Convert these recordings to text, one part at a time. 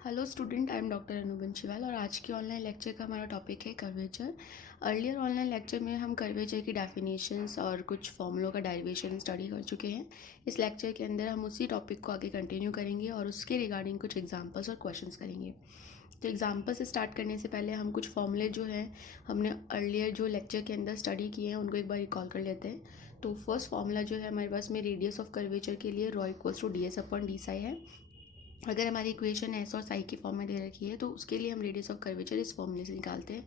Hello student, I am doctor Anu Banshiwal और आज के ऑनलाइन लेक्चर का हमारा टॉपिक है कर्वेचर। अर्लियर ऑनलाइन लेक्चर में हम कर्वेचर की डेफिनेशंस और कुछ फॉर्मूलों का डेरिवेशन स्टडी कर चुके हैं। इस लेक्चर के अंदर हम उसी टॉपिक को आगे कंटिन्यू करेंगे और उसके रिगार्डिंग कुछ एग्जांपल्स और क्वेश्चंस करेंगे। तो एग्जांपल से स्टार्ट करने से पहले हम कुछ फॉर्मूले जो हैं हमने अर्लियर जो लेक्चर के अंदर स्टडी किए हैं उनको एक बार रिकॉल कर लेते हैं। तो फर्स्ट फॉर्मूला जो है हमारे पास में रेडियस ऑफ कर्वेचर के लिए rho equals to D S upon D psi है। अगर हमारी इक्वेशन एस और साई की फॉर्म में दे रखी है तो उसके लिए हम रेडियस ऑफ कर्वेचर इस फॉर्मूले से निकालते हैं।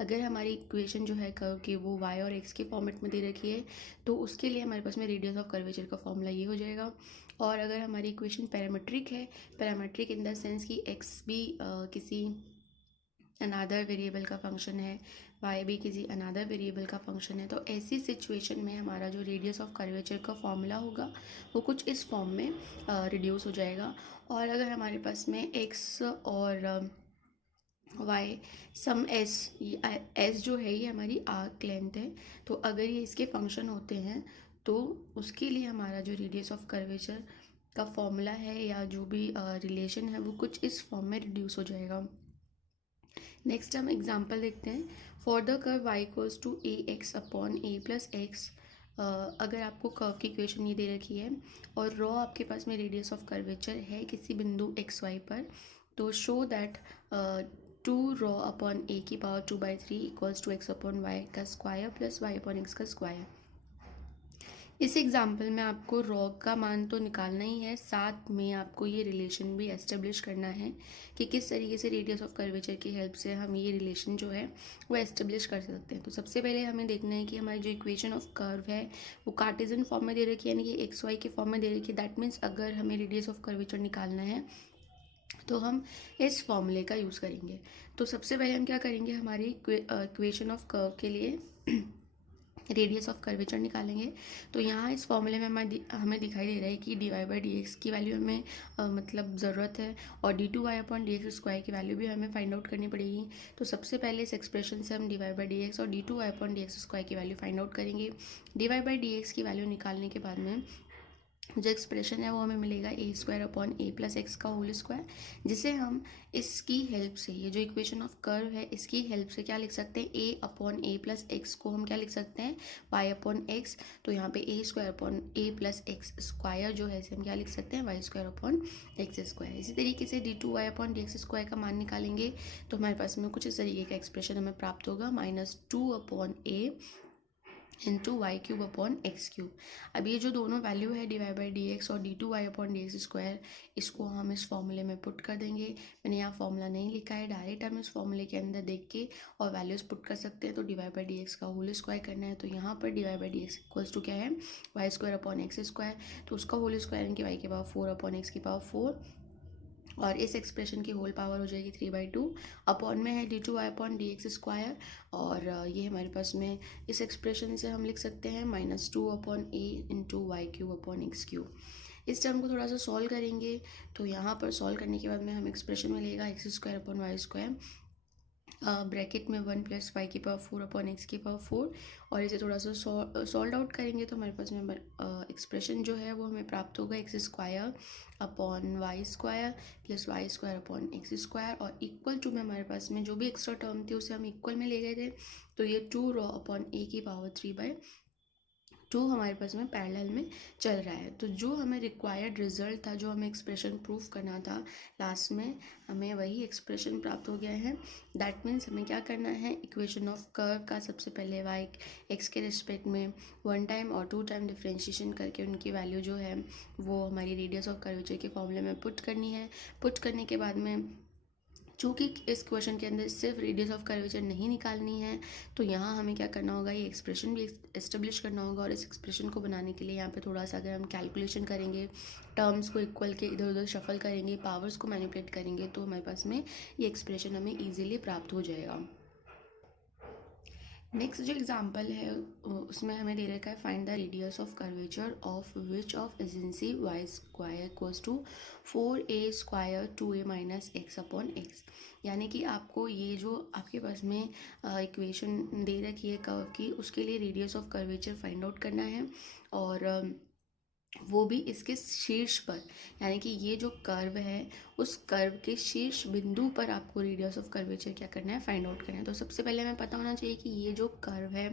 अगर हमारी इक्वेशन जो है कर्व की वो वाई और एक्स के फॉर्मेट में दे रखी है तो उसके लिए हमारे पास में रेडियस ऑफ कर्वेचर का फॉर्मूला ये हो जाएगा। और अगर हमारी इक्वेशन पैरामेट्रिक है, पैरामेट्रिक इन द सेंस कि एक्स भी किसी अनादर वेरिएबल का फंक्शन है, वाई भी किसी अनादर वेरिएबल का फंक्शन है, तो ऐसी सिचुएशन में हमारा जो रेडियस ऑफ कर्वेचर का फॉर्मूला होगा वो कुछ इस फॉर्म में रिड्यूस हो जाएगा। और अगर हमारे पास में एक्स और वाई सम एस, एस जो है ये हमारी आर्क लेंथ है, तो अगर ये इसके फंक्शन होते हैं तो उसके लिए हमारा जो रेडियस ऑफ कर्वेचर का फॉर्मूला है या जो भी रिलेशन है वो कुछ इस फॉर्म में रिड्यूस हो जाएगा। नेक्स्ट हम एग्जांपल देखते हैं। For the curve y equals to A X upon A plus X. अगर आपको कर्व की इक्वेशन ये दे रखी है और रॉ आपके पास में रेडियस ऑफ कर्वेचर है किसी बिंदु एक्स वाई पर, तो show that two rho upon A की power 2/3 equals to X upon Y का square plus Y upon X का स्क्वायर। इस एग्जाम्पल में आपको रॉ का मान तो निकालना ही है, साथ में आपको ये रिलेशन भी एस्टेब्लिश करना है कि किस तरीके से रेडियस ऑफ कर्वेचर की हेल्प से हम ये रिलेशन जो है वो एस्टेब्लिश कर सकते हैं। तो सबसे पहले हमें देखना है कि हमारी जो इक्वेशन ऑफ कर्व है वो कार्टेशियन फॉर्म में दे रखी है, यानी कि एक्स वाई के फॉर्म में दे रखी है। दैट मीन्स अगर हमें रेडियस ऑफ कर्वेचर निकालना है तो हम इस फॉर्मूले का यूज़ करेंगे। तो सबसे पहले हम क्या करेंगे, हमारी इक्वेशन ऑफ कर्व के लिए रेडियस ऑफ कर्वेचर निकालेंगे। तो यहाँ इस फॉर्मूले में हमें दिखाई दे रहा है कि D Y by D X की वैल्यू हमें मतलब ज़रूरत है और D two Y upon D X square की वैल्यू भी हमें फाइंड आउट करनी पड़ेगी। तो सबसे पहले इस एक्सप्रेशन से हम D Y by D X और D two Y upon D X square की वैल्यू फाइंड आउट करेंगे। D Y by D X की वैल्यू निकालने के बाद में जो एक्सप्रेशन है वो हमें मिलेगा ए square upon A plus x का होल स्क्वायर, जिसे हम इसकी हेल्प से, ये जो इक्वेशन ऑफ कर्व है इसकी हेल्प से क्या लिख सकते हैं, ए अपॉन ए प्लस एक्स को हम क्या लिख सकते हैं, वाई अपॉन एक्स। तो यहाँ पे A square upon A plus X square जो है इसे हम क्या लिख सकते हैं, Y square upon X square. इसी तरीके से D two Y upon D X square का मान निकालेंगे तो हमारे पास में कुछ इस तरीके का एक्सप्रेशन हमें प्राप्त होगा, -2 upon A into Y cube upon X cube. अब ये जो दोनों वैल्यू है D Y by D X और D two Y upon D X square, इसको हम इस फॉर्मूले में पुट कर देंगे। मैंने यहाँ फॉर्मूला नहीं लिखा है, डायरेक्ट हम इस फॉर्मूले के अंदर देख के और वैल्यूज़ पुट कर सकते हैं। तो D Y by D x का होल स्क्वायर करना है, तो यहाँ पर D Y by D X equals to क्या है, Y square upon X square. तो उसका होल स्क्वायर यानी कि वाई की पावर 4 अपॉन एक्स की पावर 4, और इस एक्सप्रेशन की होल पावर हो जाएगी 3/2। अपॉन में है D two Y upon D X square, और ये हमारे पास में इस एक्सप्रेशन से हम लिख सकते हैं -2 upon A into Y cube upon X cube. इस टर्म को थोड़ा सा सॉल्व करेंगे तो यहाँ पर सॉल्व करने के बाद में हम एक्सप्रेशन मिलेगा X square upon Y square bracket में 1 प्लस वाई की पावर 4 अपॉन एक्स की पावर 4, और इसे थोड़ा सा सॉल्व आउट करेंगे तो हमारे पास में एक्सप्रेशन जो है वो हमें प्राप्त होगा X square upon Y square plus Y square upon X square, और इक्वल टू में हमारे पास में जो भी एक्स्ट्रा टर्म थी उसे हम इक्वल में ले गए थे, तो ये 2 रॉ अपॉन ए की पावर 3/2 हमारे पास में पैरेलल में चल रहा है। तो जो हमें रिक्वायर्ड रिजल्ट था, जो हमें एक्सप्रेशन प्रूफ करना था, लास्ट में हमें वही एक्सप्रेशन प्राप्त हो गया है। दैट मीन्स हमें क्या करना है, इक्वेशन ऑफ कर्व का सबसे पहले वाई एक्स के रिस्पेक्ट में 1 टाइम और 2 टाइम डिफ्रेंशिएशन करके उनकी वैल्यू जो है वो हमारी रेडियस ऑफ कर्वेचर के फॉर्मूले में पुट करनी है। पुट करने के बाद में चूँकि इस क्वेश्चन के अंदर सिर्फ रेडियस ऑफ कर्वेचर नहीं निकालनी है, तो यहाँ हमें क्या करना होगा, ये एक्सप्रेशन भी एस्टेब्लिश करना होगा। और इस एक्सप्रेशन को बनाने के लिए यहाँ पे थोड़ा सा अगर हम कैलकुलेशन करेंगे, टर्म्स को इक्वल के इधर उधर शफल करेंगे, पावर्स को मैनिपुलेट करेंगे, तो हमारे पास में ये एक्सप्रेशन हमें ईजिली प्राप्त हो जाएगा। नेक्स्ट जो एग्जांपल है उसमें हमें दे रखा है find the radius of curvature of which of agency y square equals to 4a square 2a minus x upon x. यानी कि आपको ये जो आपके पास में इक्वेशन दे रखी है कर्व की, उसके लिए radius of curvature find out करना है। और वो भी इसके शीर्ष पर, यानी कि ये जो कर्व है उस कर्व के शीर्ष बिंदु पर आपको रेडियस ऑफ कर्वेचर क्या करना है, फाइंड आउट करना है। तो सबसे पहले हमें पता होना चाहिए कि ये जो कर्व है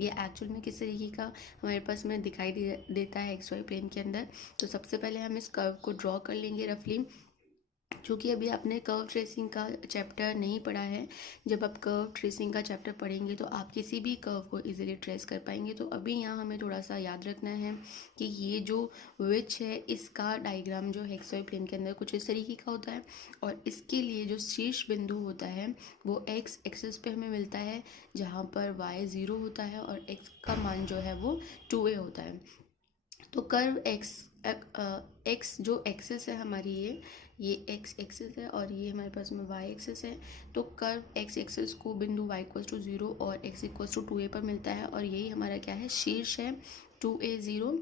ये एक्चुअल में किस तरीके का हमारे पास में दिखाई देता है एक्स वाई प्लेन के अंदर। तो सबसे पहले हम इस कर्व को ड्रॉ कर लेंगे रफली। क्योंकि अभी आपने कर्व ट्रेसिंग का चैप्टर नहीं पढ़ा है, जब आप कर्व ट्रेसिंग का चैप्टर पढ़ेंगे तो आप किसी भी कर्व को इजीली ट्रेस कर पाएंगे। तो अभी यहाँ हमें थोड़ा सा याद रखना है कि ये जो विच है इसका डायग्राम जो है एक्स वाई प्लेन के अंदर कुछ इस तरीके का होता है, और इसके लिए जो शीर्ष बिंदु होता है वो एक्स एक्सिस पे हमें मिलता है, जहाँ पर वाई 0 होता है और एक्स का मान जो है वो 2a होता है। तो कर्व एक्स जो एक्सिस है हमारी, ये एक्स एक्सिस है और ये हमारे पास में वाई एक्सिस है। तो कर्व एक्स एक्सिस को बिंदु वाई इक्वल्स टू 0 और एक्स इक्वल्स टू 2a पर मिलता है, और यही हमारा क्या है, शीर्ष है 2a 0।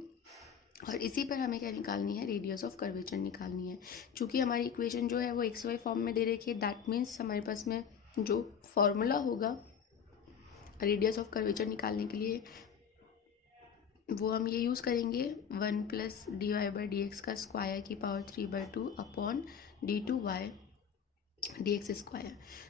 और इसी पर हमें क्या निकालनी है, रेडियस ऑफ कर्वेचर निकालनी है। चूँकि हमारी इक्वेशन जो है वो एक्स वाई फॉर्म में दे रखी है, दैट मीन्स हमारे पास में जो फॉर्मूला होगा रेडियस ऑफ कर्वेचर निकालने के लिए वो हम ये यूज़ करेंगे 1 plus d Y by D x का स्क्वायर की पावर 3/2 अपॉन d2y dx²।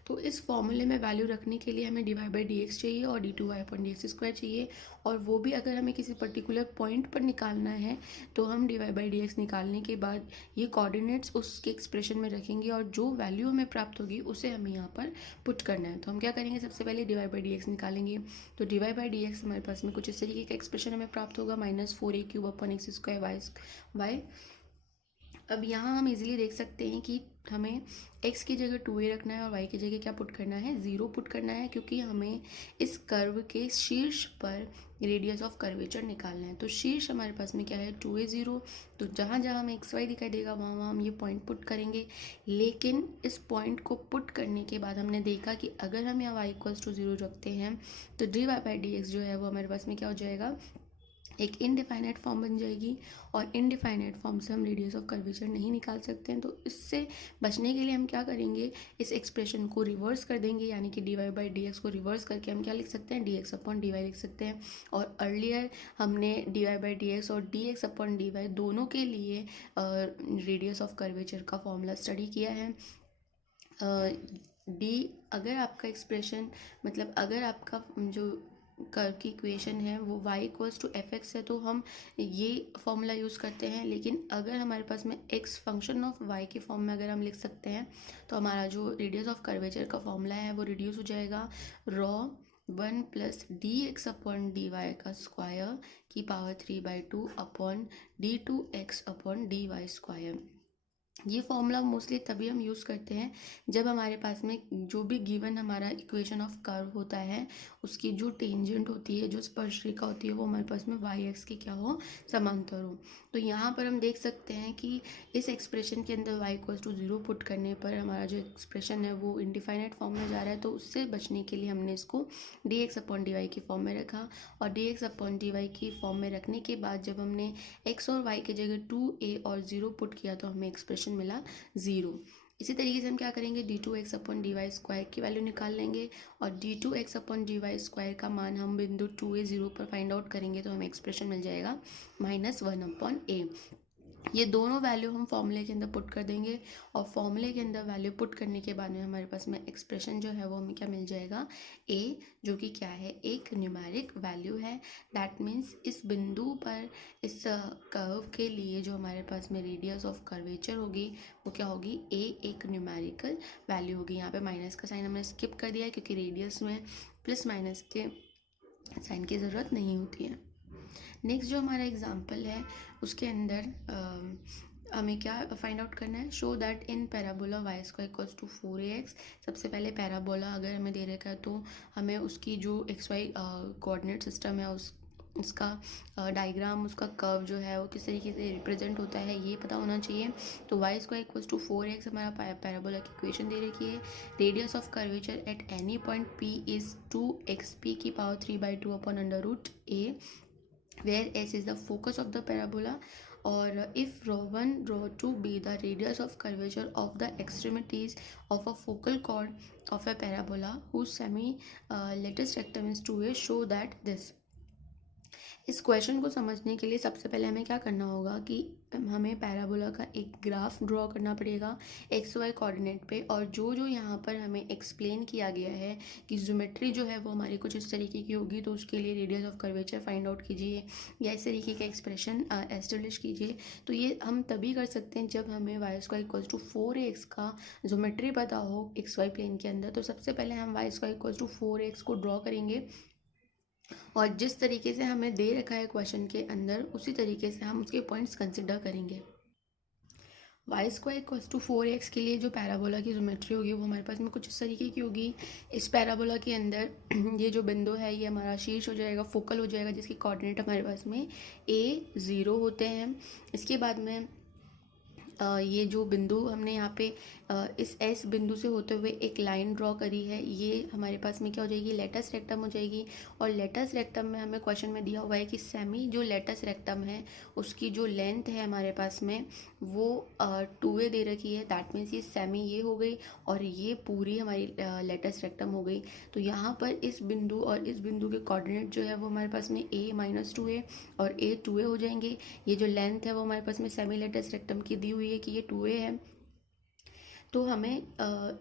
तो इस फॉर्मूले में वैल्यू रखने के लिए हमें dy बाई डी एक्स चाहिए और d2y अपॉन dx² चाहिए, और वो भी अगर हमें किसी पर्टिकुलर पॉइंट पर निकालना है तो हम dy बाई डी एक्स निकालने के बाद ये कोऑर्डिनेट्स उसके एक्सप्रेशन में रखेंगे और जो वैल्यू हमें प्राप्त होगी उसे हमें यहाँ पर पुट करना है। तो हम क्या करेंगे, सबसे पहले dy बाई डी एक्स निकालेंगे। तो dy बाई डी एक्स हमारे पास में कुछ इस तरीके का एक्सप्रेशन हमें प्राप्त होगा, -4a³ अपॉन x² y। अब यहाँ हम इजीली देख सकते हैं कि हमें x की जगह 2a रखना है और y की जगह क्या पुट करना है, 0 पुट करना है, क्योंकि हमें इस कर्व के शीर्ष पर रेडियस ऑफ कर्वेचर निकालना है। तो शीर्ष हमारे पास में क्या है, 2a 0। तो जहाँ जहाँ हमें एक्स वाई दिखाई देगा वहाँ वहाँ हम ये पॉइंट पुट करेंगे। लेकिन इस पॉइंट को पुट करने के बाद हमने देखा कि अगर हम यहाँ y इक्वल्स टू 0 रखते हैं तो dy बाई डी एक्स जो है वो हमारे पास में क्या हो जाएगा, एक इनडिफाइनाइट फॉर्म बन जाएगी, और इनडिफाइनाइट फॉर्म से हम रेडियस ऑफ कर्वेचर नहीं निकाल सकते हैं। तो इससे बचने के लिए हम क्या करेंगे, इस एक्सप्रेशन को रिवर्स कर देंगे, यानी कि D Y by D X को रिवर्स करके हम क्या लिख सकते हैं, D x upon D Y लिख सकते हैं। और अर्लियर हमने D Y by D X और D x upon D Y दोनों के लिए रेडियस ऑफ कर्वेचर का फॉर्मूला स्टडी किया है। डी अगर आपका एक्सप्रेशन मतलब अगर आपका जो कर्व की इक्वेशन है वो y equals to f x है तो हम ये फॉर्मूला यूज़ करते हैं। लेकिन अगर हमारे पास में x फंक्शन ऑफ y के फॉर्म में अगर हम लिख सकते हैं तो हमारा जो रेडियस ऑफ कर्वेचर का फॉर्मूला है वो रिड्यूस हो जाएगा रॉ 1 plus d x upon D y का स्क्वायर की power 3/2 upon d2x upon dy square. ये फॉर्मूला मोस्टली तभी हम यूज़ करते हैं जब हमारे पास में जो भी गिवन हमारा इक्वेशन ऑफ कर्व होता है उसकी जो टेंजेंट होती है, जो स्पर्शरेखा होती है, वो हमारे पास में वाई एक्स की क्या हो, समांतर हो। तो यहाँ पर हम देख सकते हैं कि इस एक्सप्रेशन के अंदर y इक्वल्स टू 0 पुट करने पर हमारा जो एक्सप्रेशन है वो इनडिफाइनाइट फॉर्म में जा रहा है। तो उससे बचने के लिए हमने इसको dx अपॉन dy की फॉर्म में रखा, और dx अपॉन dy की फॉर्म में रखने के बाद जब हमने x और y की जगह 2a और 0 पुट किया तो हमें एक्सप्रेशन मिला 0। इसी तरीके से हम क्या करेंगे, d2x upon D y square की वैल्यू निकाल लेंगे, और d2x upon D y square का मान हम बिंदु 2a 0 पर फाइंड आउट करेंगे तो हमें एक्सप्रेशन मिल जाएगा -1 अपॉन a। ये दोनों वैल्यू हम फॉर्मूले के अंदर पुट कर देंगे, और फॉर्मूले के अंदर वैल्यू पुट करने के बाद में हमारे पास में एक्सप्रेशन जो है वो हमें क्या मिल जाएगा, a, जो कि क्या है, एक न्यूमेरिक वैल्यू है। दैट मीन्स इस बिंदु पर इस कर्व के लिए जो हमारे पास में रेडियस ऑफ कर्वेचर होगी वो क्या होगी, a एक न्यूमेरिकल वैल्यू होगी। यहाँ पे माइनस का साइन हमने स्किप कर दिया है क्योंकि रेडियस में प्लस माइनस के साइन की ज़रूरत नहीं होती है। नेक्स्ट जो हमारा एग्जाम्पल है उसके अंदर हमें क्या फाइंड आउट करना है, show that in parabola y square equals to 4ax। सबसे पहले पैराबोला अगर हमें दे रखा है तो हमें उसकी जो एक्स वाई कोऑर्डिनेट सिस्टम है उसका डायग्राम, उसका कर्व जो है वो किस तरीके से रिप्रेजेंट होता है ये पता होना चाहिए। तो Y square equals to 4x हमारा पैराबोला की इक्वेशन दे रखी है। Radius of curvature at any point p is 2xp की power 3/2 upon √a, where s is the focus of the parabola, or if ρ1 ρ2 be the radius of curvature of the extremities of a focal chord of a parabola whose semi lattice rectum is 2a, show that this इस question को समझने के लिए सबसे पहले हमें क्या करना होगा कि हमें पैराबोला का एक ग्राफ ड्रॉ करना पड़ेगा एक्स वाई कोऑर्डिनेट पे, और जो जो यहाँ पर हमें एक्सप्लेन किया गया है कि ज्योमेट्री जो है वो हमारी कुछ इस तरीके की होगी, तो उसके लिए radius of curvature find out कीजिए या इस तरीके का एक्सप्रेशन एस्टेब्लिश कीजिए। तो ये हम तभी कर सकते हैं जब हमें Y square equals to 4x का ज्योमेट्री पता हो एक्स वाई प्लेन के अंदर। तो सबसे पहले हम Y square equals to 4x को ड्रॉ करेंगे, और जिस तरीके से हमें दे रखा है क्वेश्चन के अंदर उसी तरीके से हम उसके पॉइंट्स कंसिडर करेंगे। Y square equals to 4x के लिए जो पैराबोला की ज्योमेट्री होगी वो हमारे पास में कुछ इस तरीके की होगी। इस पैराबोला के अंदर ये जो बिंदु है ये हमारा शीर्ष हो जाएगा, फोकल हो जाएगा, जिसके कोऑर्डिनेट हमारे पास में a0 होते हैं। इसके बाद में ये जो बिंदु हमने यहाँ पे इस एस बिंदु से होते हुए एक लाइन ड्रॉ करी है, ये हमारे पास में क्या हो जाएगी, लेटस रेक्टम हो जाएगी। और लेटस रेक्टम में हमें क्वेश्चन में दिया हुआ है कि सेमी जो लेटस रेक्टम है उसकी जो लेंथ है हमारे पास में वो 2a दे रखी है। दैट मीन्स ये सेमी ये हो गई और ये पूरी हमारी लेटस रेक्टम हो गई। तो यहाँ पर इस बिंदु और इस बिंदु के कोऑर्डिनेट जो है वो हमारे पास में a-2a और a 2a हो जाएंगे। ये जो लेंथ है वो हमारे पास में सेमी लेटस रेक्टम की दी हुई है कि ये 2a है। तो हमें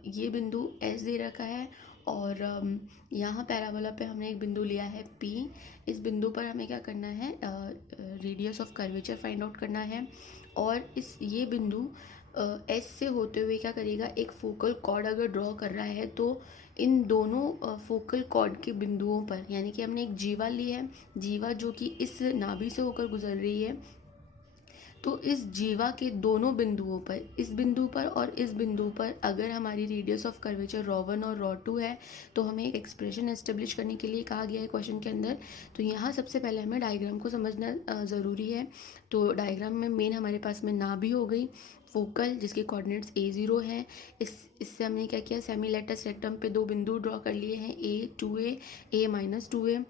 ये बिंदु एस दे रखा है, और यहाँ पैराबोला पे हमने एक बिंदु लिया है P। इस बिंदु पर हमें क्या करना है, radius of curvature find out करना है। और इस ये बिंदु एस से होते हुए क्या करेगा, एक फोकल कॉर्ड अगर ड्रॉ कर रहा है तो इन दोनों फोकल कॉर्ड के बिंदुओं पर, यानी कि हमने एक जीवा ली है, जीवा जो कि इस नाभि से होकर गुजर रही है, तो इस जीवा के दोनों बिंदुओं पर, इस बिंदु पर और इस बिंदु पर अगर हमारी रेडियस ऑफ कर्वेचर ρ1 और ρ2 है तो हमें एक एक्सप्रेशन एस्टेब्लिश करने के लिए कहा गया है क्वेश्चन के अंदर। तो यहाँ सबसे पहले हमें डायग्राम को समझना ज़रूरी है। तो डायग्राम में मेन हमारे पास में नाभि हो गई, फोकल जिसके कोऑर्डिनेट्स a0 है। इससे हमने क्या किया, सेमी लेटस रेक्टम पे दो बिंदु ड्रॉ कर लिए हैं a2a a-2a।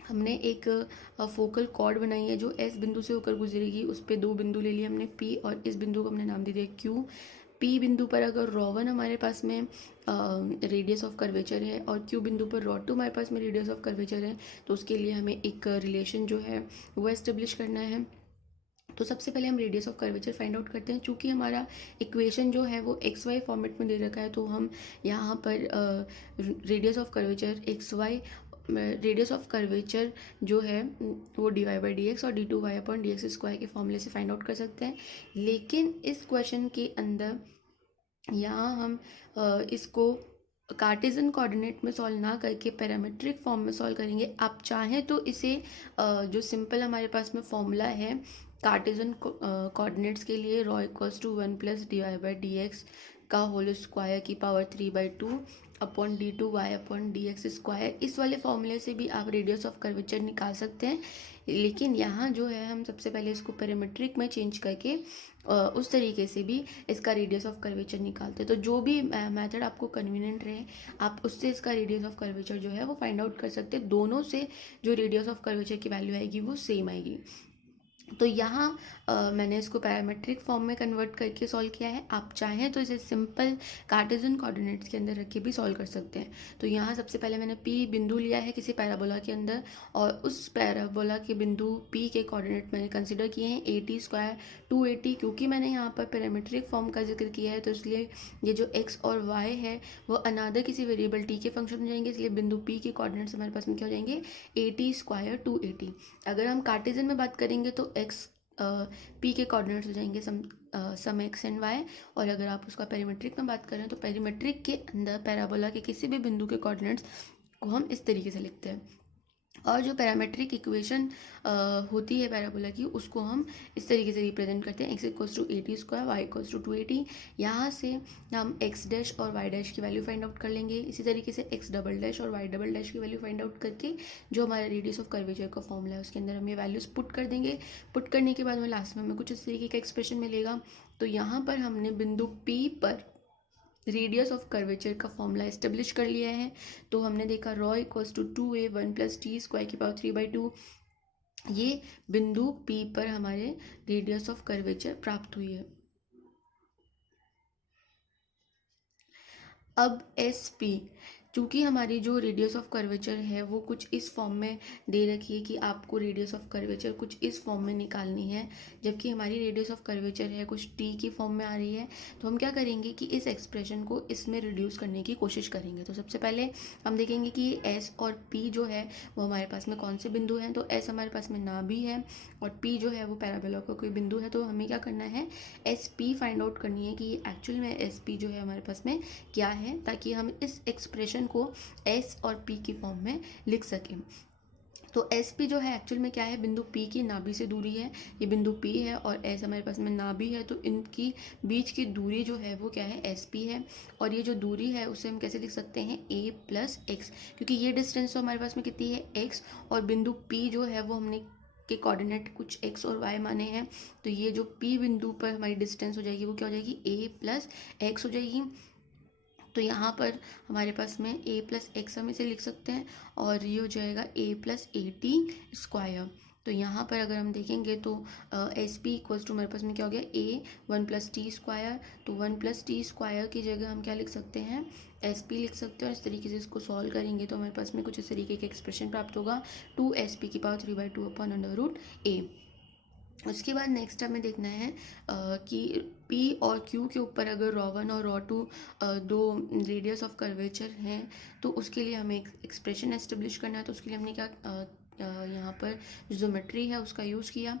हमने एक फोकल कॉर्ड बनाई है जो एस बिंदु से होकर गुजरेगी, उस पर दो बिंदु ले लिए हमने पी, और इस बिंदु को हमने नाम दे दिया क्यू। पी बिंदु पर अगर ρ1 हमारे पास में रेडियस ऑफ कर्वेचर है और क्यू बिंदु पर ρ2 हमारे पास में रेडियस ऑफ कर्वेचर है, तो उसके लिए हमें एक रिलेशन जो है वो एस्टेब्लिश करना है। तो सबसे पहले हम radius of curvature find out करते हैं। चूँकि हमारा इक्वेशन जो है वो एक्स वाई फॉर्मेट में दे रखा है, तो हम यहाँ पर radius of curvature x y, radius of curvature जो है वो dy/dx और d2y/dx² के फॉर्मूले से फाइंड आउट कर सकते हैं। लेकिन इस क्वेश्चन के अंदर यहाँ हम इसको कार्टेशियन कोऑर्डिनेट में सॉल्व ना करके पैरामेट्रिक फॉर्म में सॉल्व करेंगे। आप चाहें तो इसे जो सिंपल हमारे पास में फॉर्मूला है कार्टेशियन कोऑर्डिनेट्स के लिए, ρ इक्वल्स टू 1 + dy/dx का होल स्क्वायर की पावर 3/2 अपॉन d2y/dx², इस वाले फॉर्मूले से भी आप रेडियस ऑफ कर्वेचर निकाल सकते हैं। लेकिन यहाँ जो है हम सबसे पहले इसको पैरामेट्रिक में चेंज करके उस तरीके से भी इसका रेडियस ऑफ कर्वेचर निकालते हैं। तो जो भी मेथड आपको कन्वीनियंट रहे आप उससे इसका रेडियस ऑफ कर्वेचर जो है वो फाइंड आउट कर सकते हैं। दोनों से जो रेडियस ऑफ कर्वेचर की वैल्यू आएगी वो सेम आएगी। तो यहाँ मैंने इसको पैरामेट्रिक फॉर्म में कन्वर्ट करके सॉल्व किया है। आप चाहें तो इसे सिंपल कार्टेशियन कोऑर्डिनेट्स के अंदर रख के भी सॉल्व कर सकते हैं। तो यहाँ सबसे पहले मैंने P बिंदु लिया है किसी पैराबोला के अंदर, और उस पैराबोला के बिंदु P के कोऑर्डिनेट मैंने कंसिडर किए हैं a² 280। क्योंकि मैंने यहाँ पर पैरामेट्रिक फॉर्म का जिक्र किया है तो इसलिए ये जो x और y है वो अनादर किसी वेरिएबल t के फंक्शन हो जाएंगे, इसलिए बिंदु P के कोऑर्डिनेट्स हमारे पास में क्या हो जाएंगे, a² 280। अगर हम कार्टेशियन में बात करेंगे तो x P के कोऑर्डिनेट्स हो जाएंगे सम x एंड y। और अगर आप उसका पेरीमेट्रिक में बात करें तो पेरीमेट्रिक के अंदर पैराबोला के किसी भी बिंदु के कोऑर्डिनेट्स को हम इस तरीके से लिखते हैं। और जो पैरामेट्रिक इक्वेशन होती है पैराबोला की, उसको हम इस तरीके से रिप्रेजेंट करते हैं, x equals to 80², y equals to 280। यहाँ से हम x डैश और y डैश की वैल्यू फाइंड आउट कर लेंगे। इसी तरीके से x डबल डैश और y डबल डैश की वैल्यू फाइंड आउट करके जो हमारा रेडियस ऑफ कर्वेचर का फॉर्मूला है उसके अंदर हम ये वैल्यूज पुट कर देंगे। पुट करने के बाद में लास्ट में हमें कुछ इस तरीके का एक्सप्रेशन मिलेगा। तो यहाँ पर हमने बिंदु P पर रेडियस ऑफ कर्वेचर का फॉर्मूला एस्टेब्लिश कर लिया है। तो हमने देखा ρ इक्वल्स टू 2a 1 + t² की पावर 3/2, ये बिंदु P पर हमारे रेडियस ऑफ कर्वेचर प्राप्त हुई है। अब SP, चूँकि हमारी जो रेडियस ऑफ कर्वेचर है वो कुछ इस फॉर्म में दे रखी है कि आपको रेडियस ऑफ कर्वेचर कुछ इस फॉर्म में निकालनी है, जबकि हमारी रेडियस ऑफ कर्वेचर है कुछ टी की फॉर्म में आ रही है। तो हम क्या करेंगे कि इस एक्सप्रेशन को इसमें रिड्यूस करने की कोशिश करेंगे। तो सबसे पहले हम देखेंगे कि एस और पी जो है वो हमारे पास में कौन से बिंदु हैं। तो एस हमारे पास में नाभि है और पी जो है वो पैराबोला का कोई बिंदु है। तो हमें क्या करना है, एस पी फाइंड आउट करनी है कि एक्चुअल में एस पी जो है हमारे पास में क्या है, ताकि हम इस एक्सप्रेशन को एस और पी की फॉर्म में लिख सकें। तो एस पी जो है एक्चुअल में क्या है, बिंदु पी की नाभि से दूरी है। ये बिंदु पी है और एस हमारे पास में नाभि है, तो इनकी बीच की दूरी जो है वो क्या है, एस पी है। और ये जो दूरी है उसे हम कैसे लिख सकते हैं, ए प्लस एक्स, क्योंकि ये डिस्टेंस तो हमारे पास में कितनी है, एक्स, और बिंदु पी जो है वो हमने के कोऑर्डिनेट कुछ एक्स और वाई माने हैं। तो ये जो पी बिंदु पर हमारी डिस्टेंस हो जाएगी वो क्या हो जाएगी, ए प्लस एक्स हो जाएगी। तो यहाँ पर हमारे पास में ए प्लस एक्स हम इसे लिख सकते हैं और ये हो जाएगा ए प्लस ए टी स्क्वायर। तो यहाँ पर अगर हम देखेंगे तो एस पी इक्वल्स टू हमारे पास में क्या हो गया, ए 1 + t²। तो 1 + t² की जगह हम क्या लिख सकते हैं, एस पी लिख सकते हैं। और इस तरीके से इसको सॉल्व करेंगे तो हमारे पास में कुछ इस तरीके का एक्सप्रेशन प्राप्त होगा, 2 SP⁴/2/√a। उसके बाद नेक्स्ट हमें देखना है कि P और Q के ऊपर अगर ρ1 और ρ2 दो रेडियस ऑफ कर्वेचर हैं तो उसके लिए हमें एक एक्सप्रेशन एस्टेब्लिश करना है। तो उसके लिए हमने क्या यहाँ पर ज्योमेट्री है उसका यूज़ किया।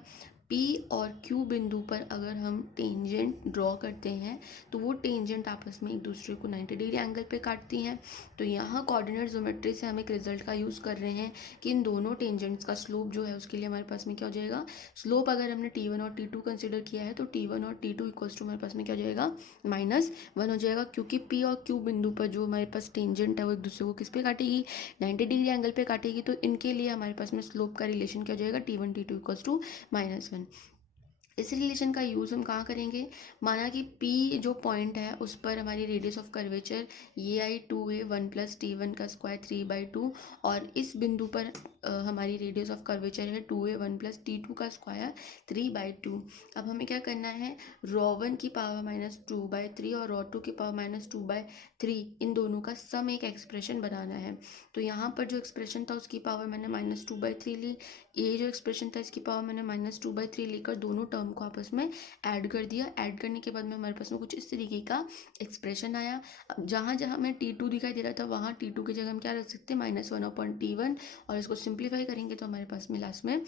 P और Q बिंदु पर अगर हम टेंजेंट ड्रॉ करते हैं तो वो टेंजेंट आपस में एक दूसरे को 90 डिग्री एंगल पे काटती हैं। तो यहाँ कोऑर्डिनेट ज्योमेट्री से हम एक रिजल्ट का यूज़ कर रहे हैं कि इन दोनों टेंजेंट्स का स्लोप जो है उसके लिए हमारे पास में क्या हो जाएगा, स्लोप अगर हमने T1 और T2 कंसिडर किया है तो T1 और T2 इक्वल्स टू हमारे पास में क्या हो जाएगा, -1 हो जाएगा, क्योंकि P और Q बिंदु पर जो हमारे पास टेंजेंट है वो एक दूसरे को किस पे काटेगी, 90 डिग्री एंगल पे काटेगी। तो इनके लिए हमारे पास में स्लोप का रिलेशन क्या हो जाएगा, T1 T2 इक्वल्स टू -1। इस रिलेशन का यूज़ हम कहाँ करेंगे, माना कि P जो पॉइंट है उस पर हमारी रेडियस ऑफ कर्वेचर ये आई 2a 1 + t1² 3/2 और इस बिंदु पर हमारी रेडियस ऑफ कर्वेचर है 2a 1 + t2² 3/2। अब हमें क्या करना है, ρ1 की पावर -2/3 और ρ2 की पावर -2/3 इन दोनों का सम एक एक्सप्रेशन बनाना है। तो यहाँ पर जो एक्सप्रेशन था उसकी पावर मैंने -2/3 ली, ये जो एक्सप्रेशन था इसकी पावर मैंने -2/3 लेकर दोनों टर्म को आपस में ऐड कर दिया। ऐड करने के बाद में हमारे पास में कुछ इस तरीके का एक्सप्रेशन आया। अब जहाँ जहाँ हमें T2 दिखाई दे रहा था वहाँ T2 की जगह हम क्या रख सकते हैं, -1/T1, और इसको सिंप्लीफाई करेंगे तो हमारे पास में लास्ट में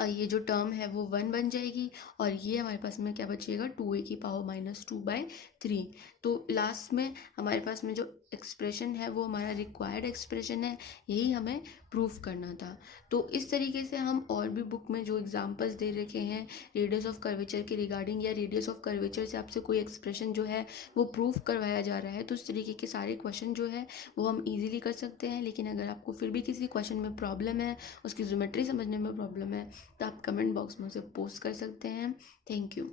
ये जो टर्म है वो 1 बन जाएगी और ये हमारे पास में क्या बचेगा, 2a की पावर -2/3। तो लास्ट में हमारे पास में जो एक्सप्रेशन है वो हमारा रिक्वायर्ड एक्सप्रेशन है, यही हमें प्रूफ करना था। तो इस तरीके से हम और भी बुक में जो एग्जांपल्स दे रखे हैं रेडियस ऑफ कर्वेचर के रिगार्डिंग, या रेडियस ऑफ कर्वेचर से आपसे कोई एक्सप्रेशन जो है वो प्रूफ करवाया जा रहा है, तो इस तरीके के सारे क्वेश्चन जो है वो हम ईजिली कर सकते हैं। लेकिन अगर आपको फिर भी किसी क्वेश्चन में प्रॉब्लम है, उसकी ज्योमेट्री समझने में प्रॉब्लम है, तो आप कमेंट बॉक्स में उसे पोस्ट कर सकते हैं। Thank you.